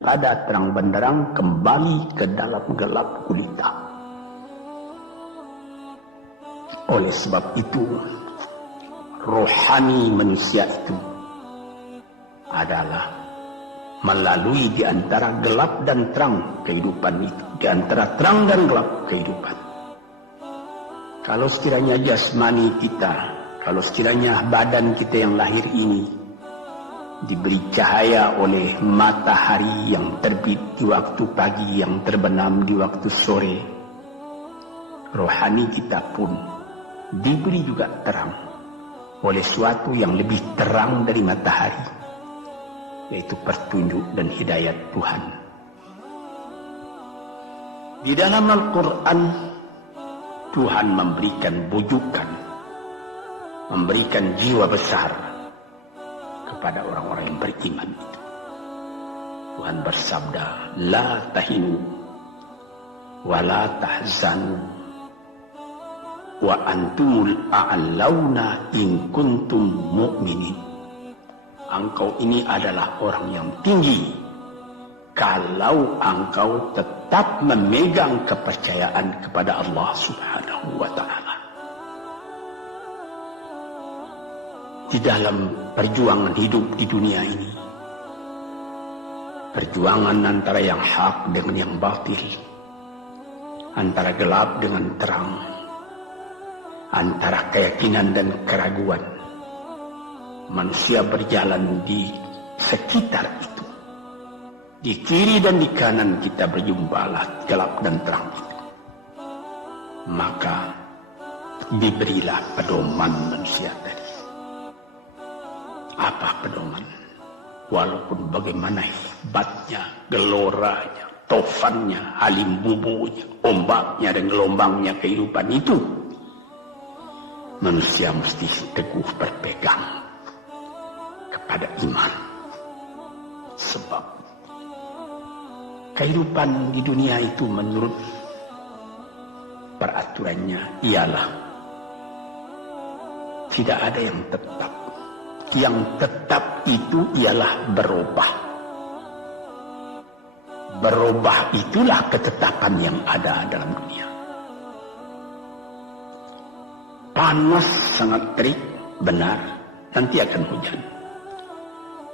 pada terang benderang kembali ke dalam gelap gulita. Oleh sebab itu, rohani manusia itu adalah melalui di antara gelap dan terang kehidupan itu, di antara terang dan gelap kehidupan. Kalau sekiranya jasmani kita, kalau sekiranya badan kita yang lahir ini diberi cahaya oleh matahari yang terbit di waktu pagi, yang terbenam di waktu sore, rohani kita pun diberi juga terang oleh suatu yang lebih terang dari matahari, yaitu petunjuk dan hidayat Tuhan. Di dalam Al-Quran, Tuhan memberikan bujukan, memberikan jiwa besar kepada orang-orang yang beriman itu. Tuhan bersabda, la tahinu wa la tahzanu wa antumul a'launa in kuntum mu'minin. Engkau ini adalah orang yang tinggi kalau engkau tetap memegang kepercayaan kepada Allah Subhanahu wa ta'ala. Di dalam perjuangan hidup di dunia ini, perjuangan antara yang hak dengan yang batil, antara gelap dengan terang, antara keyakinan dan keraguan, manusia berjalan di sekitar itu. Di kiri dan di kanan kita berjumpalah gelap dan terang itu. Maka diberilah pedoman manusia tadi. Apa pedoman? Walaupun bagaimana hebatnya, geloranya, tofannya, alim bubunya, ombaknya dan gelombangnya kehidupan itu, manusia mesti teguh berpegang kepada iman. Sebab kehidupan di dunia itu menurut peraturannya ialah tidak ada yang tetap. Yang tetap itu ialah berubah. Berubah itulah ketetapan yang ada dalam dunia. Panas sangat terik, benar, nanti akan hujan.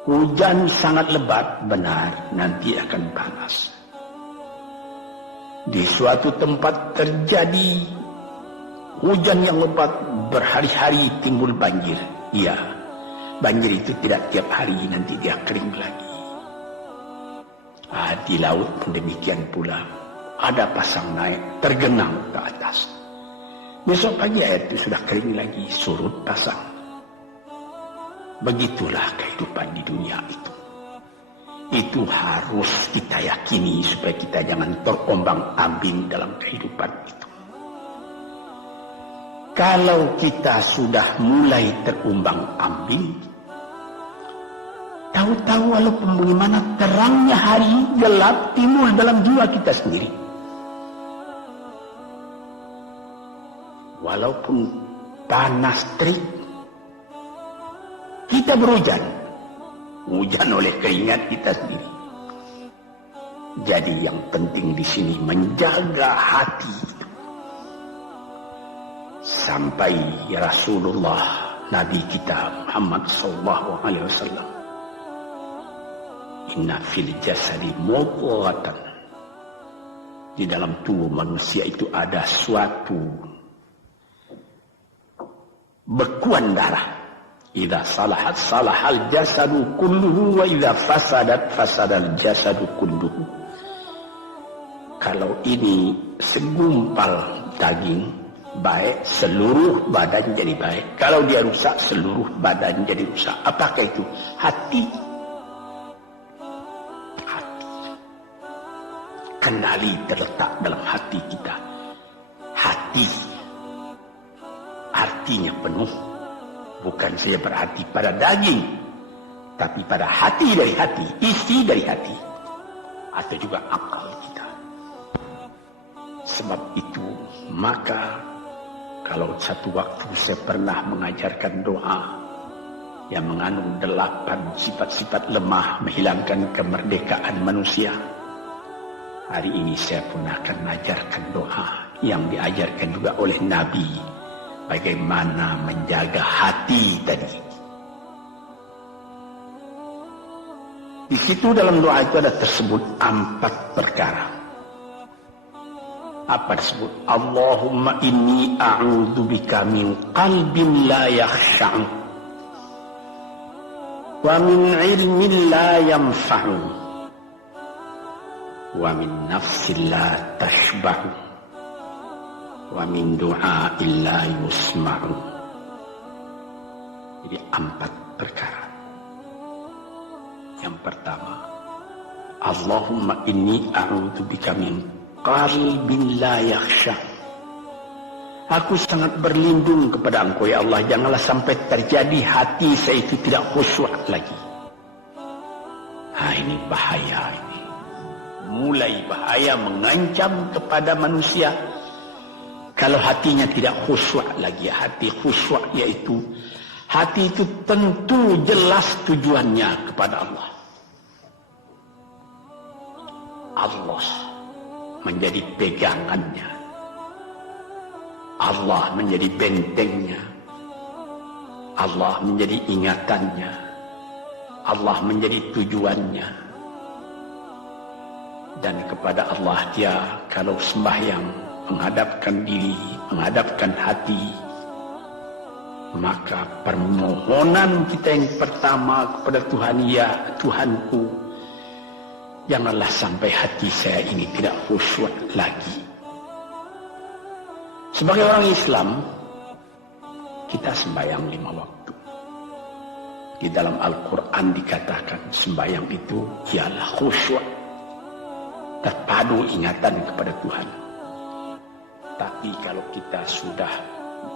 Hujan sangat lebat, benar, nanti akan panas. Di suatu tempat terjadi hujan yang lebat, berhari-hari timbul banjir. Iya, banjir itu tidak tiap hari, nanti dia kering lagi. Di laut pun demikian pula. Ada pasang naik, tergenang ke atas. Besok pagi air itu sudah kering lagi, surut pasang. Begitulah kehidupan di dunia itu. Itu harus kita yakini supaya kita jangan terombang-ambing dalam kehidupan itu. Kalau kita sudah mulai terombang-ambing, tahu-tahu walaupun bagaimana terangnya hari, gelap timbul dalam jiwa kita sendiri. Walaupun panas terik, kita berhujan. Hujan oleh keringat kita sendiri. Jadi yang penting di sini menjaga hati itu. Sampai Rasulullah Nabi kita Muhammad SAW, inna fil jasadi mudghatan, di dalam tubuh manusia itu ada suatu bekuan darah. Idza salahat salahal jasadu kulluhu wa idza fasadat fasadal jasadu kulluhu. Kalau ini segumpal daging baik, seluruh badan jadi baik. Kalau dia rusak, seluruh badan jadi rusak. Apakah itu? Hati. Hati. Kendali terletak dalam hati kita. Hati artinya penuh. Bukan saja berarti pada daging, tapi pada hati dari hati, isi dari hati, atau juga akal kita. Sebab itu, maka kalau satu waktu saya pernah mengajarkan doa yang mengandung 8 sifat-sifat lemah menghilangkan kemerdekaan manusia. Hari ini saya pun akan mengajarkan doa yang diajarkan juga oleh Nabi, bagaimana menjaga hati tadi. Di situ dalam doa itu ada tersebut 4 perkara. Apa tersebut? Allahumma inni a'udzubika min qalbin la yakhsha'u wa min ilmin la yanfa'u wa min nafsin la tashba'u wa min du'a'in la yusma'u. Jadi 4 perkara. Yang pertama, Allahumma inni a'udzubika min qalbin la yakhsha. Aku sangat berlindung kepada Engkau ya Allah, janganlah sampai terjadi hati saya itu tidak khusyuk lagi. Ini bahaya ini. Mulai bahaya mengancam kepada manusia kalau hatinya tidak khusyuk lagi. Hati khusyuk yaitu hati itu tentu jelas tujuannya kepada Allah. Allah menjadi pegangannya, Allah menjadi bentengnya, Allah menjadi ingatannya, Allah menjadi tujuannya. Dan kepada Allah dia kalau sembahyang menghadapkan diri, menghadapkan hati, maka permohonan kita yang pertama kepada Tuhan, ya Tuhanku, janganlah sampai hati saya ini tidak khusyuk lagi. Sebagai orang Islam, kita sembahyang 5 waktu. Di dalam Al-Quran dikatakan sembahyang itu ialah khusyuk, terpadu ingatan kepada Tuhan. Tapi kalau kita sudah,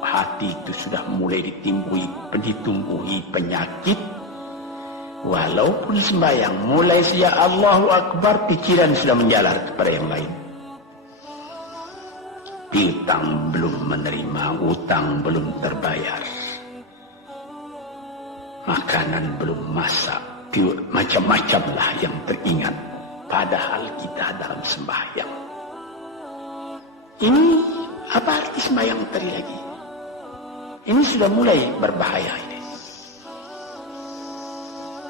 hati itu sudah mulai ditumbuhi penyakit, walaupun sembahyang mulai sejak Allahu Akbar, pikiran sudah menjalar kepada yang lain. Piutang belum menerima, utang belum terbayar, makanan belum masak, macam-macamlah yang teringat. Padahal kita dalam sembahyang. Ini apa arti sembahyang tadi lagi? Ini sudah mulai berbahaya ini.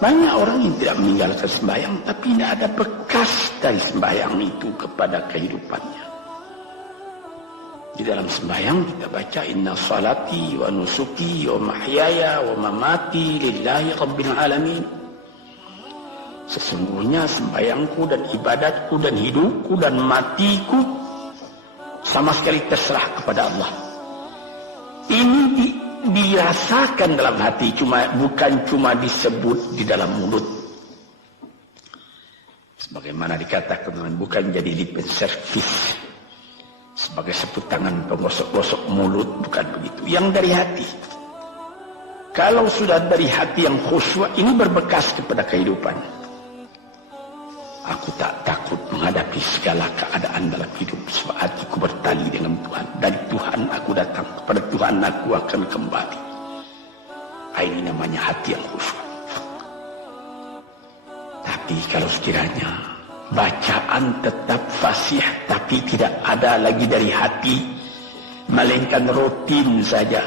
Banyak orang yang tidak meninggalkan sembahyang, tapi tidak ada bekas dari sembahyang itu kepada kehidupannya. Di dalam sembahyang kita baca inna salati wa nusuki wa mahyaya wa mamati lillahi rabbil alamin. Sesungguhnya sembahyangku dan ibadatku dan hidupku dan matiku sama sekali terserah kepada Allah. Ini dirasakan dalam hati, bukan cuma disebut di dalam mulut. Sebagaimana dikatakan, bukan jadi lip service sebagai seput tangan penggosok-gosok mulut, bukan begitu. Yang dari hati. Kalau sudah dari hati yang khusyuk, ini berbekas kepada kehidupan. Aku tak takut menghadapi segala keadaan dalam hidup, sebab hatiku bertali dengan Tuhan. Dari Tuhan aku datang, kepada Tuhan aku akan kembali. Ini namanya hati yang khusyuk. Tapi kalau sekiranya bacaan tetap fasih, tapi tidak ada lagi dari hati, melainkan rutin saja.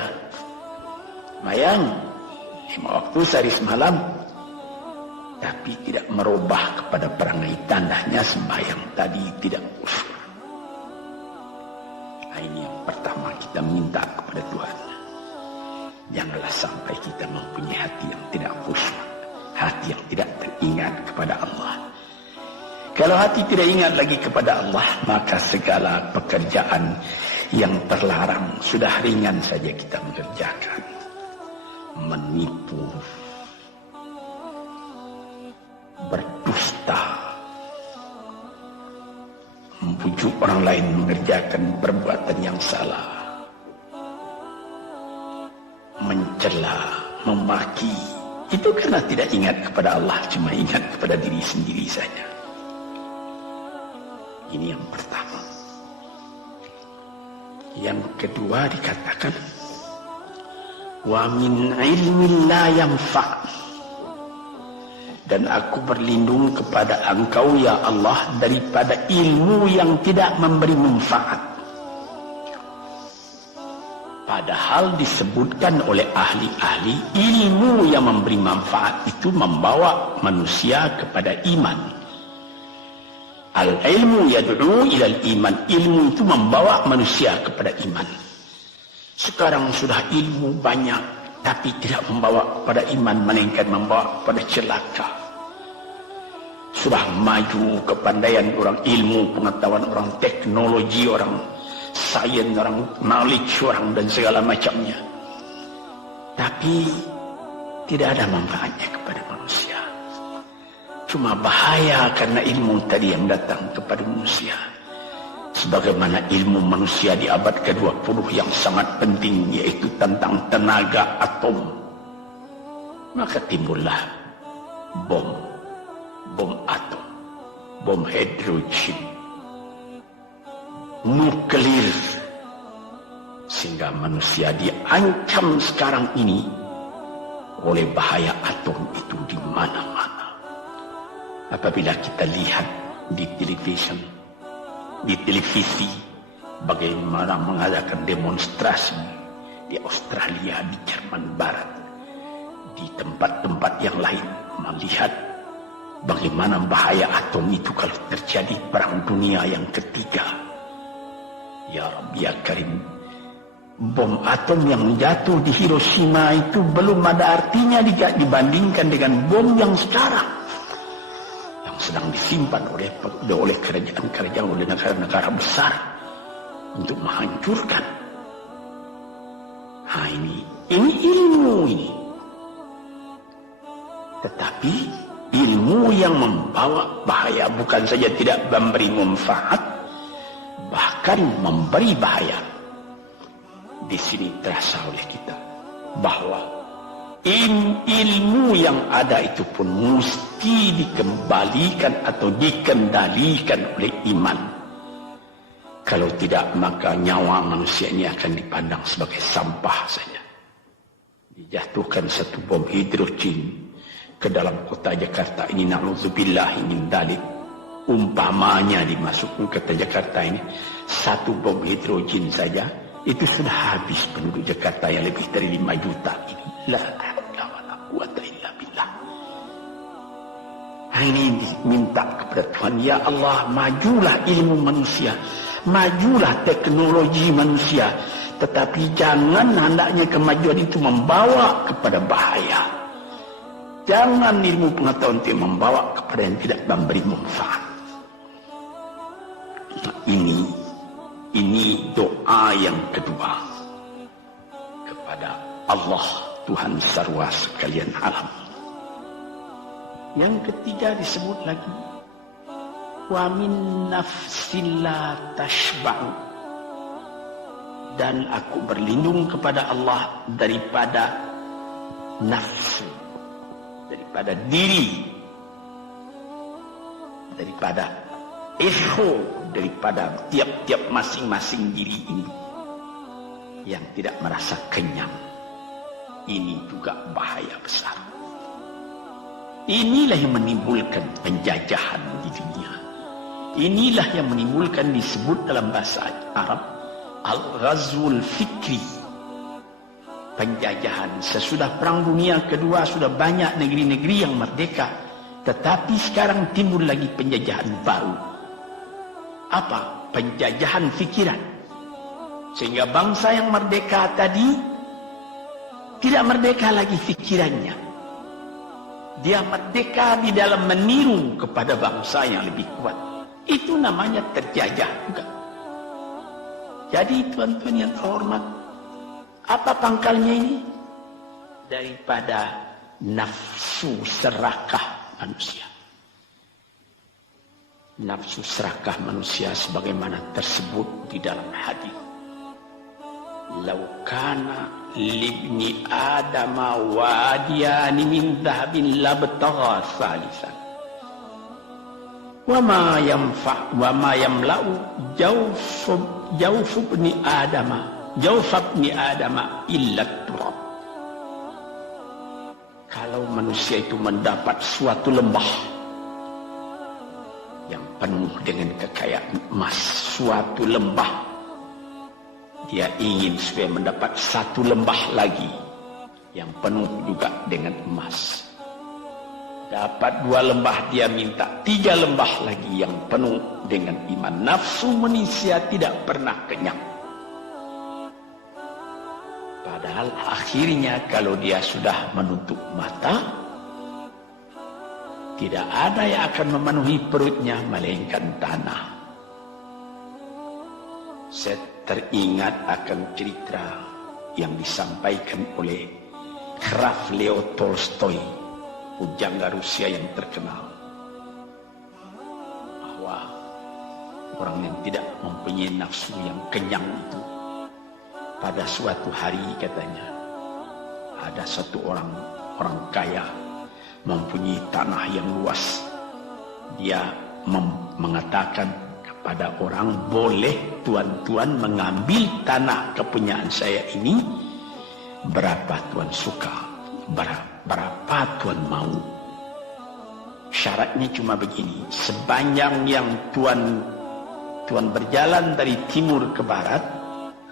Mayang 5 waktu sehari semalam, tapi tidak merubah kepada perangai, tandanya sembahyang tadi tidak khusyuk. Ini yang pertama kita minta kepada Tuhan. Janganlah sampai kita mempunyai hati yang tidak khusyuk, hati yang tidak teringat kepada Allah. Kalau hati tidak ingat lagi kepada Allah, maka segala pekerjaan yang terlarang sudah ringan saja kita mengerjakan. Menipu, berdusta, membujuk orang lain mengerjakan perbuatan yang salah, mencela, memaki, itu karena tidak ingat kepada Allah, cuma ingat kepada diri sendiri saja. Ini yang pertama. Yang kedua dikatakan wa min ilmin la yanfa'. Dan aku berlindung kepada Engkau ya Allah daripada ilmu yang tidak memberi manfaat. Padahal disebutkan oleh ahli-ahli ilmu yang memberi manfaat itu membawa manusia kepada iman. Al-ilmu yad'u ilal iman. Ilmu itu membawa manusia kepada iman. Sekarang sudah ilmu banyak, tapi tidak membawa kepada iman, melainkan membawa kepada celaka. Sudah maju kepandaian orang, ilmu, pengetahuan orang, teknologi orang, sains orang, knowledge orang, dan segala macamnya. Tapi tidak ada manfaatnya kepada manusia. Cuma bahaya karena ilmu tadi yang datang kepada manusia. Sebagaimana ilmu manusia di abad ke-20 yang sangat penting, yaitu tentang tenaga atom. Maka timbullah bom atom, bom hidrogen, nuklir, sehingga manusia diancam sekarang ini oleh bahaya atom itu di mana-mana. Apabila kita lihat di televisi bagaimana mengadakan demonstrasi di Australia, di Jerman Barat, di tempat-tempat yang lain, melihat bagaimana bahaya atom itu kalau terjadi perang dunia yang ketiga. Ya Rabbi ya Karim, bom atom yang jatuh di Hiroshima itu belum ada artinya dibandingkan dengan bom yang sekarang, yang sedang disimpan oleh kerajaan-kerajaan, oleh negara-negara besar untuk menghancurkan. Nah, ini ilmu ini. Tetapi ilmu yang membawa bahaya, bukan saja tidak memberi manfaat, bahkan memberi bahaya. Di sini terasa oleh kita bahwa ilmu yang ada itu pun mesti dikembalikan atau dikendalikan oleh iman. Kalau tidak, maka nyawa manusia ini akan dipandang sebagai sampah saja. Dijatuhkan satu bom hidrogen ke dalam kota Jakarta ini, na'udzubillah min dzalik, umpamanya dimasukkan ke kota Jakarta ini satu bom hidrogen saja, itu sudah habis penduduk Jakarta yang lebih dari 5 juta ini. La haula wala quwata illa billah. Ini minta kepada Tuhan, ya Allah, majulah ilmu manusia, majulah teknologi manusia, tetapi jangan hendaknya kemajuan itu membawa kepada bahaya. Jangan ilmu pengetahuan itu membawa kepada yang tidak memberi manfaat. Nah, ini doa yang kedua kepada Allah Tuhan sarwa sekalian alam. Yang ketiga disebut lagi, wa min nafsin la tashba'u, dan aku berlindung kepada Allah daripada nafsu, daripada diri, daripada ego, daripada tiap-tiap masing-masing diri ini yang tidak merasa kenyang. Ini juga bahaya besar. Inilah yang menimbulkan penjajahan di dunia. Inilah yang menimbulkan, disebut dalam bahasa Arab, al-ghazwul fikri, penjajahan. Sesudah perang dunia kedua sudah banyak negeri-negeri yang merdeka, tetapi sekarang timbul lagi penjajahan baru. Apa? Penjajahan fikiran. Sehingga bangsa yang merdeka tadi tidak merdeka lagi fikirannya. Dia merdeka di dalam meniru kepada bangsa yang lebih kuat. Itu namanya terjajah juga. Jadi tuan-tuan yang terhormat, apa pangkalnya ini? Daripada nafsu serakah manusia. Nafsu serakah manusia sebagaimana tersebut di dalam hadis. Laukana libni adama wadiyani min dhahabin labtagha salisan. Wa ma yanfa wa ma yamla'u jawf ibni adama illa turab. Kalau manusia itu mendapat suatu lembah yang penuh dengan kekayaan emas, suatu lembah, dia ingin supaya mendapat satu lembah lagi yang penuh juga dengan emas. Dapat 2 lembah, dia minta 3 lembah lagi yang penuh dengan iman. Nafsu manusia tidak pernah kenyang. Padahal akhirnya kalau dia sudah menutup mata, tidak ada yang akan memenuhi perutnya melainkan tanah. Saya teringat akan cerita yang disampaikan oleh Graf Leo Tolstoy, pujangga Rusia yang terkenal, bahwa orang yang tidak mempunyai nafsu yang kenyang itu, pada suatu hari katanya, ada satu orang kaya mempunyai tanah yang luas. Dia mengatakan kepada orang, boleh tuan-tuan mengambil tanah kepunyaan saya ini, berapa tuan suka, berapa tuan mau. Syaratnya cuma begini, sepanjang yang tuan berjalan dari timur ke barat,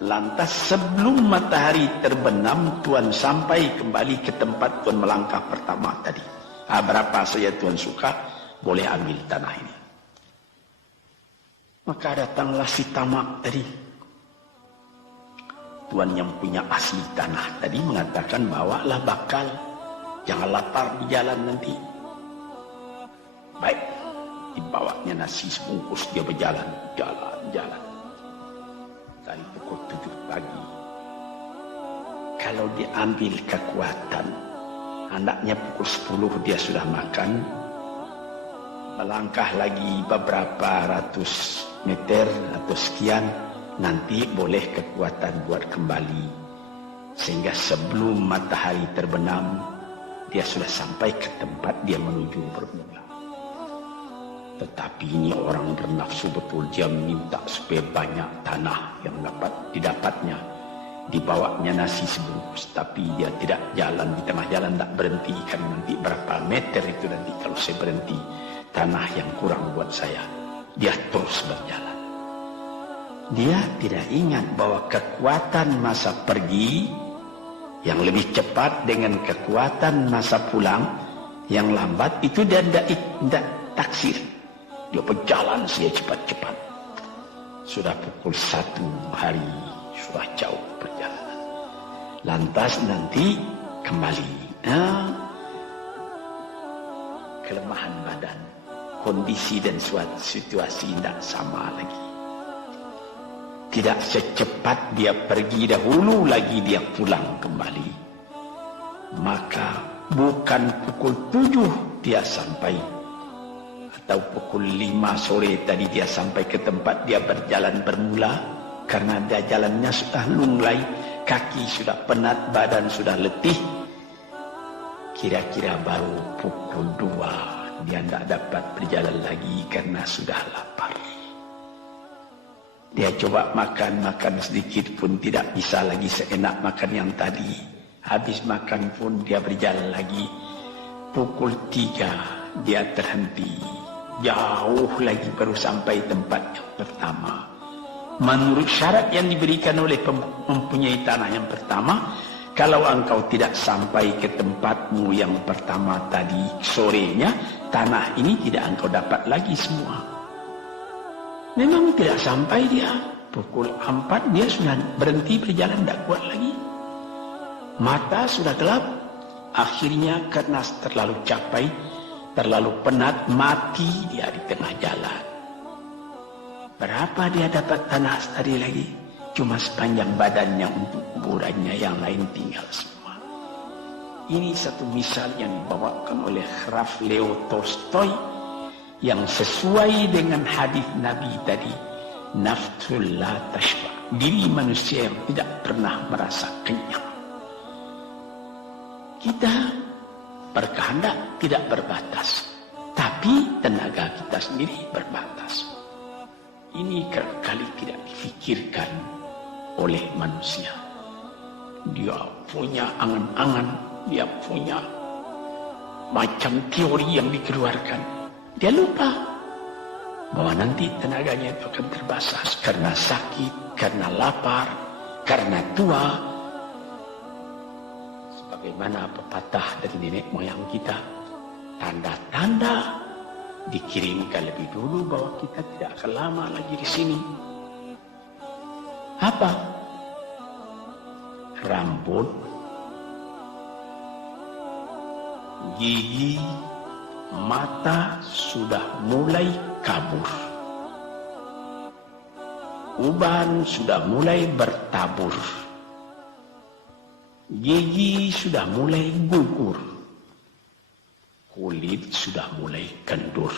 lantas sebelum matahari terbenam, tuan sampai kembali ke tempat tuan melangkah pertama tadi. Berapa saja tuan suka, boleh ambil tanah ini. Maka datanglah si tamak tadi. Tuan yang punya asli tanah tadi mengatakan, bawalah bakal, jangan lapar di jalan nanti. Baik, dibawanya nasi sebungkus, dia berjalan, jalan. Dari pukul 7 pagi. Kalau diambil kekuatan, hendaknya pukul 10 dia sudah makan. Melangkah lagi beberapa ratus meter atau sekian, nanti boleh kekuatan buat kembali. Sehingga sebelum matahari terbenam, dia sudah sampai ke tempat dia menuju bermula. Tetapi ini orang bernafsu betul, dia minta supaya banyak tanah yang didapatnya. Dibawanya nasi sebungkus, tapi dia tidak jalan di tengah jalan, tak berhenti, kan nanti berapa meter itu nanti kalau saya berhenti, tanah yang kurang buat saya. Dia terus berjalan. Dia tidak ingat bahwa kekuatan masa pergi yang lebih cepat dengan kekuatan masa pulang yang lambat itu dia tidak taksir. Dia berjalan saja cepat-cepat. Sudah pukul 1 hari, sudah jauh perjalanan. Lantas nanti kembali. Kelemahan badan, kondisi dan suatu situasi tidak sama lagi. Tidak secepat dia pergi dahulu lagi dia pulang kembali. Maka bukan pukul 7 dia sampai, atau pukul 5 sore tadi dia sampai ke tempat dia berjalan bermula, karena dia jalannya sudah lunglai, kaki sudah penat, badan sudah letih. Kira-kira baru pukul 2 dia tidak dapat berjalan lagi karena sudah lapar. Dia coba makan sedikit pun tidak bisa lagi seenak makan yang tadi. Habis makan pun dia berjalan lagi. Pukul 3 dia terhenti. Jauh lagi baru sampai tempat yang pertama. Menurut syarat yang diberikan oleh mempunyai tanah yang pertama, kalau engkau tidak sampai ke tempatmu yang pertama tadi sorenya, tanah ini tidak engkau dapat lagi semua. Memang tidak sampai dia. Pukul 4 dia sudah berhenti berjalan, tidak kuat lagi. Mata sudah gelap. Akhirnya karena terlalu capai, terlalu penat, mati dia di tengah jalan. Berapa dia dapat tanah tadi lagi? Cuma sepanjang badannya untuk kuburannya, yang lain tinggal semua. Ini satu misal yang dibawakan oleh Graf Leo Tolstoy, yang sesuai dengan hadis Nabi tadi, nafsul la tashba, diri manusia yang tidak pernah merasa kenyang. Kita berkehendak tidak berbatas, tapi tenaga kita sendiri berbatas. Ini kali tidak difikirkan oleh manusia. Dia punya angan-angan, dia punya macam teori yang dikeluarkan. Dia lupa bahwa nanti tenaganya itu akan terbasas karena sakit, karena lapar, karena tua. Sebagaimana pepatah dari nenek moyang kita, tanda-tanda dikirimkan lebih dulu bahwa kita tidak akan lama lagi di sini. Apa? Rambut, gigi, mata sudah mulai kabur. Uban sudah mulai bertabur. Gigi sudah mulai gugur. Kulit sudah mulai kendur.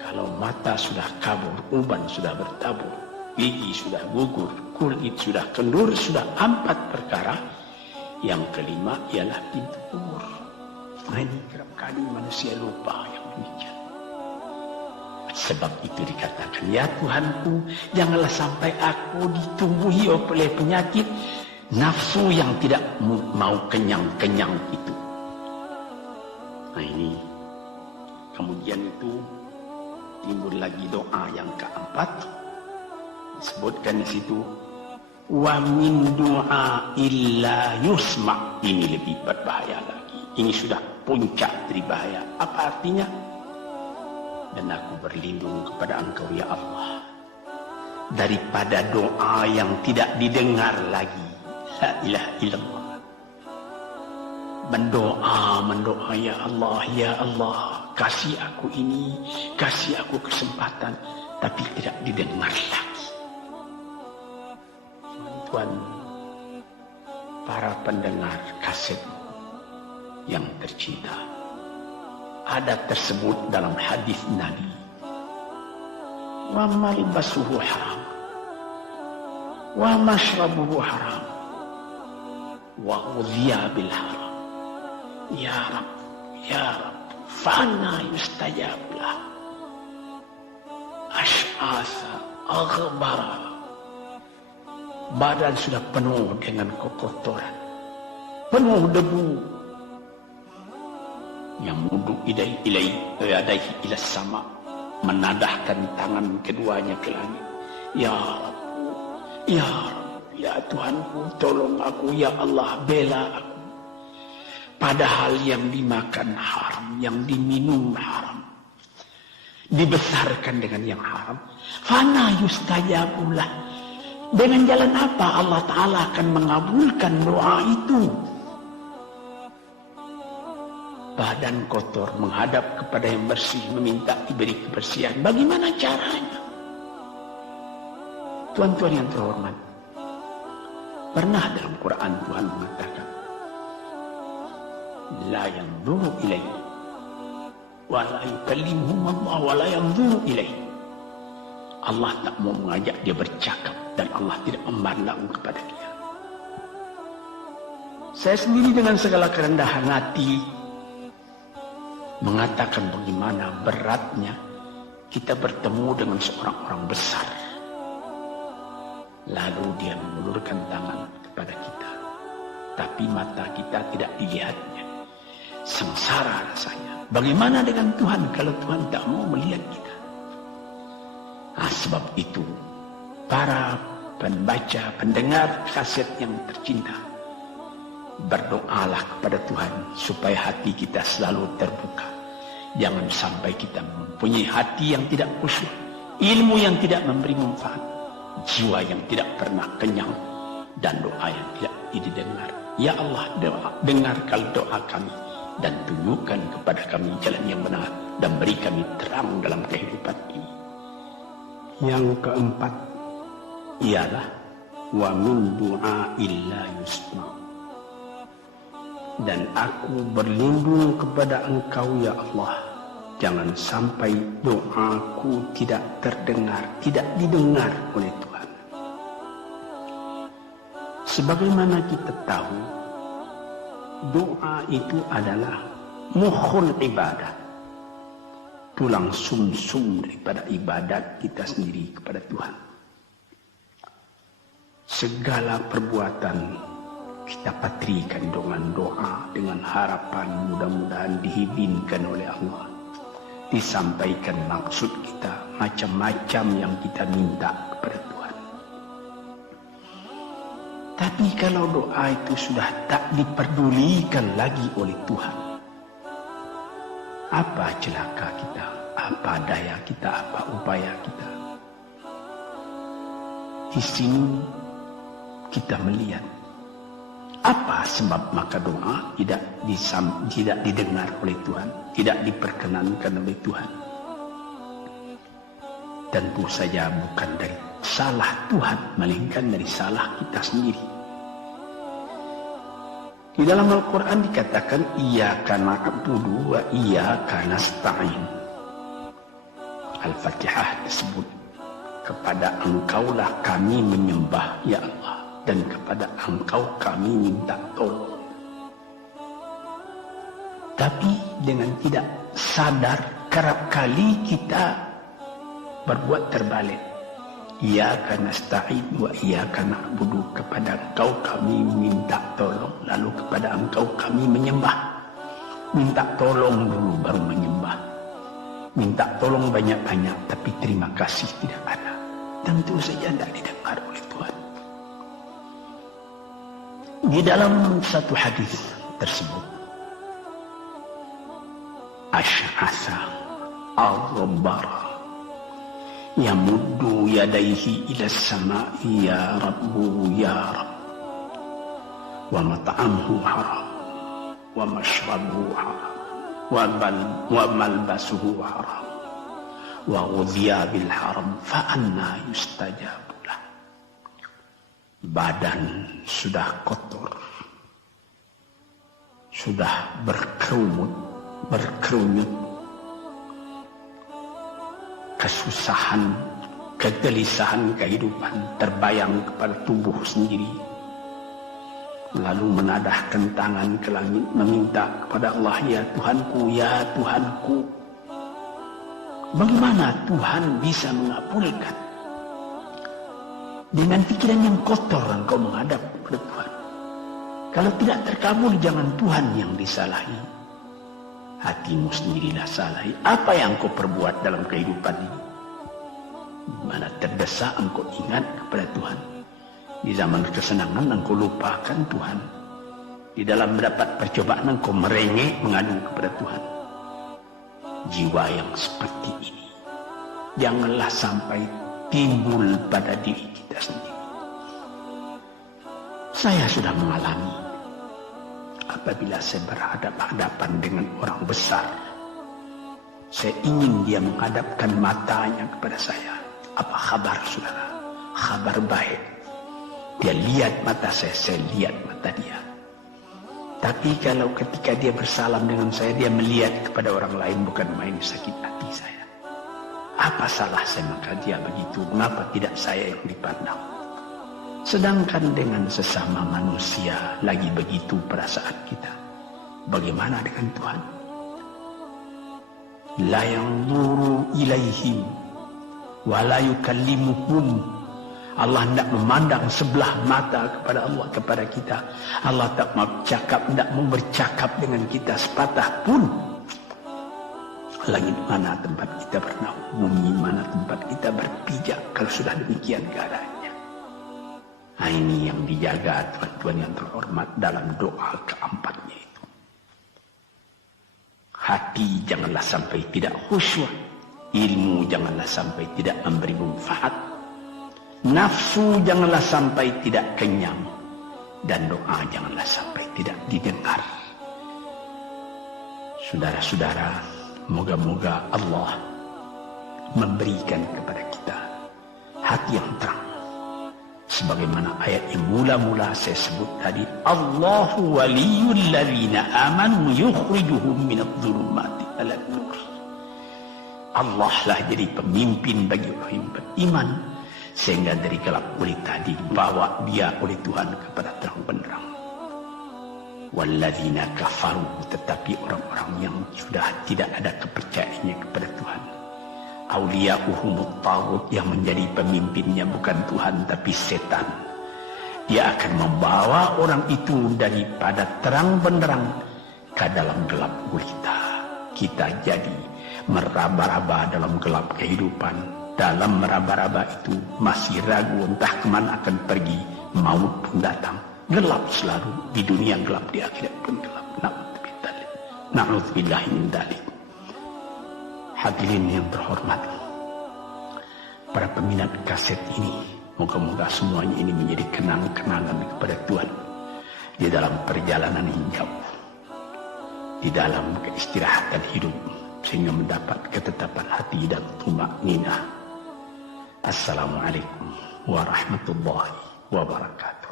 Kalau mata sudah kabur, uban sudah bertabur, gigi sudah gugur, kulit sudah kendur, sudah 4 perkara. Yang kelima ialah pintu umur. Nah, ini kerap kali manusia lupa yang demikian. Sebab itu dikatakan, ya Tuhanku, janganlah sampai aku ditumbuhi oleh penyakit nafsu yang tidak mau kenyang-kenyang itu. Nah ini, kemudian itu timbul lagi doa yang keempat. Disebutkan di situ, wa min du'a illa yusma'. Ini lebih berbahaya lagi. Ini sudah puncak dari bahaya. Apa artinya? Dan aku berlindung kepada Engkau ya Allah daripada doa yang tidak didengar lagi. La ilaha illallah. Mendoa ya Allah, kasih aku ini, kasih aku kesempatan, tapi tidak didengar lagi. Tuan, para pendengar kaset yang tercinta, ada tersebut dalam hadis Nabi, wa malbasuhu haram, wa mashrabuhu haram, wa ghudhiya bil haram. Ya Rab, ya Rab, fana yustajab lah. Ash'asa aghbara. Badan sudah penuh dengan kotoran, penuh debu. Yang muduk ilaihi ila sama, menadahkan tangan keduanya ke langit. Ya Rab, ya Rab, ya Tuhanku, tolong aku, ya Allah, bela aku. Padahal yang dimakan haram, yang diminum haram, dibesarkan dengan yang haram. Fana yustajabulah. Dengan jalan apa Allah Ta'ala akan mengabulkan doa itu? Badan kotor menghadap kepada yang bersih, meminta diberi kebersihan. Bagaimana caranya? Tuan-tuan yang terhormat, pernah dalam Quran Tuhan mengatakan, la yanzuru ilaihi wa la yukallimuhum Allah wa la yanzuru ilaihi. Allah tak mau mengajak dia bercakap dan Allah tidak memandang kepada dia. Saya sendiri dengan segala kerendahan hati mengatakan bagaimana beratnya kita bertemu dengan seorang orang besar, lalu dia mengulurkan tangan kepada kita, tapi mata kita tidak dilihatnya. Sengsara rasanya. Bagaimana dengan Tuhan kalau Tuhan tak mau melihat kita? Nah, sebab itu para pembaca, pendengar kaset yang tercinta, berdoalah kepada Tuhan supaya hati kita selalu terbuka. Jangan sampai kita mempunyai hati yang tidak khusyuk, ilmu yang tidak memberi manfaat, jiwa yang tidak pernah kenyang, dan doa yang tidak didengar. Ya Allah, dengarkan doa kami dan tunjukkan kepada kami jalan yang benar dan beri kami terang dalam kehidupan ini. Yang keempat ialah wa min du'a illa yusma'. Dan aku berlindung kepada Engkau ya Allah, jangan sampai doaku tidak terdengar, tidak didengar oleh Tuhan. Sebagaimana kita tahu, doa itu adalah mukhul ibadah, tulang sumsum daripada ibadat kita sendiri kepada Tuhan. Segala perbuatan kita patrikan dengan doa, dengan harapan mudah-mudahan diizinkan oleh Allah, disampaikan maksud kita, macam-macam yang kita minta kepada Tuhan. Tapi kalau doa itu sudah tak diperdulikan lagi oleh Tuhan, apa celaka kita, apa daya kita, apa upaya kita? Di sini kita melihat apa sebab maka doa tidak didengar oleh Tuhan, tidak diperkenankan oleh Tuhan. Tentu saja bukan dari salah Tuhan, melainkan dari salah kita sendiri. Di dalam Al-Quran dikatakan iyyaka na'budu wa iyyaka nasta'in. Al-Fatihah disebut, kepada Engkaulah kami menyembah ya Allah, dan kepada Engkau kami minta tolong. Tapi dengan tidak sadar, kerap kali kita berbuat terbalik. Iyyaka nasta'in wa iyyaka na'budu, kepada Engkau kami minta tolong, lalu kepada Engkau kami menyembah. Minta tolong dulu baru menyembah. Minta tolong banyak-banyak tapi terima kasih tidak ada. Tentu saja tidak didengar oleh Tuhan. Di dalam satu hadis tersebut, Asy'atha Aghabara yamuddu yadayhi ila as-sama'i ya Rabbu ya Rabb, wa mat'amuhu haram wa mashrabuhu haram wa malbasuhu haram wa ghudhiya bil haram fa anna yustajabu lah. Badan sudah kotor, sudah berkerumut, kesusahan, kegelisahan kehidupan terbayang kepada tubuh sendiri. Lalu menadahkan tangan ke langit meminta kepada Allah, ya Tuhanku, ya Tuhanku. Bagaimana Tuhan bisa mengabulkan? Dengan pikiran yang kotor engkau menghadap kepada Tuhan. Kalau tidak terkabul, jangan Tuhan yang disalahi. Hatimu sendirilah salahi. Apa yang engkau perbuat dalam kehidupan ini? Mana terdesak engkau ingat kepada Tuhan. Di zaman kesenangan engkau lupakan Tuhan. Di dalam mendapat percobaan engkau merengek mengadu kepada Tuhan. Jiwa yang seperti ini janganlah sampai timbul pada diri kita sendiri. Saya sudah mengalami apabila saya berhadapan-hadapan dengan orang besar, saya ingin dia menghadapkan matanya kepada saya. Apa kabar saudara? Kabar baik. Dia lihat mata saya lihat mata dia. Tapi kalau ketika dia bersalam dengan saya, dia melihat kepada orang lain, bukan main sakit hati saya. Apa salah saya maka dia begitu? Mengapa tidak saya yang dipandang? Sedangkan dengan sesama manusia lagi begitu perasaan kita. Bagaimana dengan Tuhan? La yanzuru ilaihim wa la yukallimuhum. Allah tidak memandang sebelah mata kepada Allah, kepada kita. Allah tak mau cakap, tidak mau bercakap dengan kita sepatah pun. Langit mana tempat kita bernaung, bumi mana tempat kita berpijak kalau sudah demikian keadaannya. Nah, ini yang dijaga tuan-tuan yang terhormat dalam doa keempatnya itu. Hati janganlah sampai tidak khusyuk, ilmu janganlah sampai tidak memberi manfaat, nafsu janganlah sampai tidak kenyang, dan doa janganlah sampai tidak didengar. Saudara-saudara, moga-moga Allah memberikan kepada kita hati yang terang. Sebagaimana ayat yang mula-mula saya sebut tadi, Allahu waliyul ladzina amanu yukhrijuhum minadh-dhulumati ilan nur. Allah lah jadi pemimpin bagi orang yang beriman, sehingga dari gelap gulita dibawa dia oleh Tuhan kepada terang benderang. Walladzina kafaru, tetapi orang-orang yang sudah tidak ada kepercayaannya kepada Tuhan, auliya'uhumut taghut, yang menjadi pemimpinnya bukan Tuhan tapi setan. Dia akan membawa orang itu daripada terang benderang ke dalam gelap gulita. Kita jadi meraba-raba dalam gelap kehidupan. Dalam meraba-raba itu masih ragu entah kemana akan pergi. Maut pun datang. Gelap selalu. Di dunia gelap, di akhirat pun gelap. Na'udzubillah min dzalik. Hadirin yang terhormat, para peminat kaset ini, moga-moga semuanya ini menjadi kenang-kenangan kepada Tuhan di dalam perjalanan yang jauh, di dalam keistirahatan hidup, sehingga mendapat ketetapan hati dan tumakninah. Assalamualaikum warahmatullahi wabarakatuh.